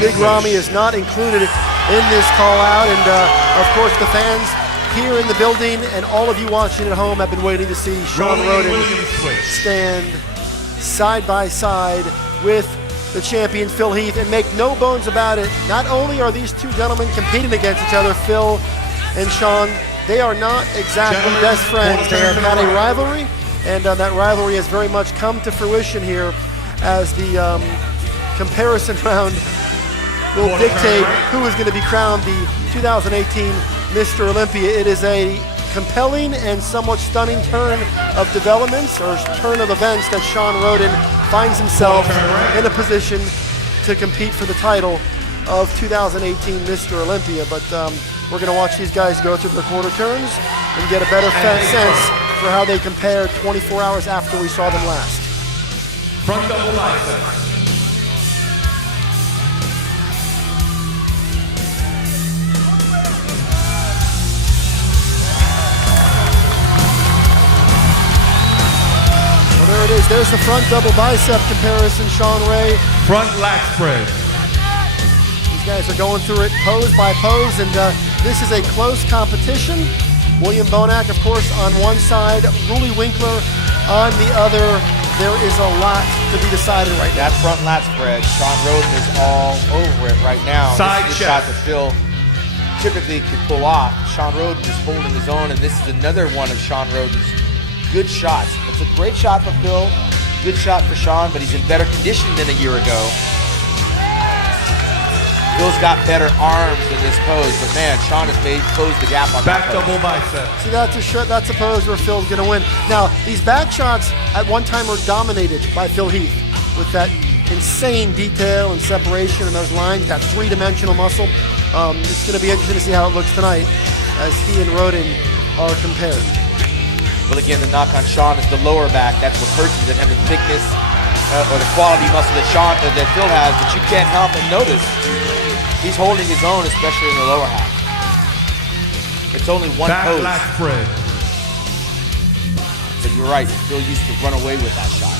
Big Ramy is not included in this call out, and of course the fans here in the building and all of you watching at home have been waiting to see Shawn Rhoden stand side by side with the champion Phil Heath. And make no bones about it, not only are these two gentlemen competing against each other, Phil and Shawn, they are not exactly best friends. They have had a rivalry, and that rivalry has very much come to fruition here as the comparison round will dictate who is going to be crowned the 2018 Mr. Olympia. It is a compelling and somewhat stunning turn of developments, or turn of events, that Shawn Rhoden finds himself in a position to compete for the title of 2018 Mr. Olympia. But we're going to watch these guys go through their quarter turns and get a better sense for how they compare 24 hours after we saw them last. Front double bicep. There it is. There's the front double bicep comparison, Shawn Ray. Front lat spread. These guys are going through it pose by pose, and this is a close competition. William Bonac, of course, on one side, Rully Winkler on the other. There is a lot to be decided right now. That front lat spread, Shawn Rhoden is all over it right now. Side this is check. a shot that Phil typically could pull off. Shawn Rhoden is holding his own, and this is another one of Shawn Rhoden's good shots. It's a great shot for Phil, good shot for Shawn, but he's in better condition than a year ago. Phil's got better arms in this pose, but man, Shawn has closed the gap on Back that pose. double bicep. See, that's a pose where Phil's going to win. Now, these back shots at one time were dominated by Phil Heath with that insane detail and separation and those lines, that three-dimensional muscle. It's going to be interesting to see how it looks tonight as he and Rhoden are compared. Well, again, the knock on Shawn is the lower back. That's what hurts. He doesn't have the thickness or the quality muscle that Phil has, but you can't help but notice he's holding his own, especially in the lower half. It's only one Back pose. lat spread. But you're right, Phil used to run away with that shot.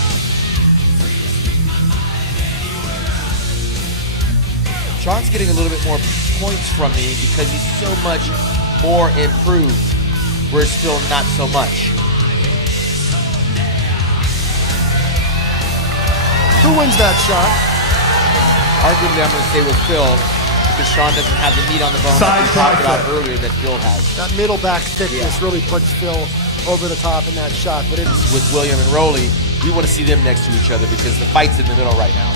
Shawn's getting a little bit more points from me because he's so much more improved, whereas Phil not so much. Who wins that shot? Arguably, I'm going to say with Phil, because Shawn doesn't have the meat on the bone Side that we talked about tricep. earlier that Phil has. That middle back thickness really puts Phil over the top in that shot. But it's With William and Rowley, we want to see them next to each other because the fight's in the middle right now.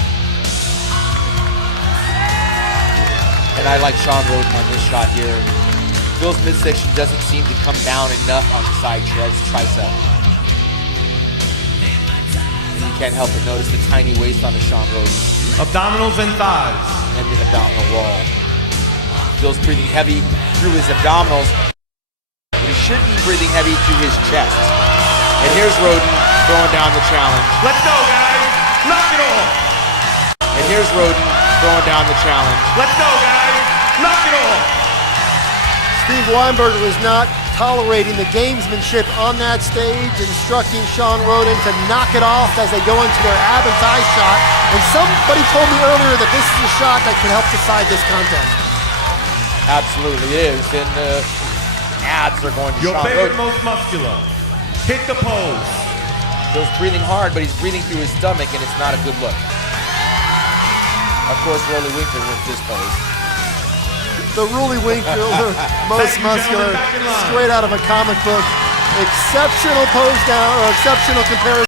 And I like Shawn Rhoden on this shot here. Phil's midsection doesn't seem to come down enough on the side tricep. And you can't help but notice the tiny waist on the Shawn Rhoden Abdominals and thighs. and the abdominal wall. Phil's breathing heavy through his abdominals. But he should be breathing heavy through his chest. And here's Rhoden throwing down the challenge. Let's go, guys. Knock it off. And here's Rhoden throwing down the challenge. Let's go, guys. Knock it off. Steve Weinberger was not tolerating the gamesmanship on that stage, instructing Shawn Rhoden to knock it off as they go into their ab and thigh shot. And somebody told me earlier that this is a shot that could help decide this contest. Absolutely is. And the abs are going to Your Shawn favorite, Rhoden. most muscular. Hit the pose. Phil's breathing hard, but he's breathing through his stomach, and it's not a good look. Of course, Rowley Winkler wins this pose. The Rully Winkler, most Thank you, muscular, gentlemen. Back in line. straight out of a comic book. Exceptional pose down, or exceptional comparison.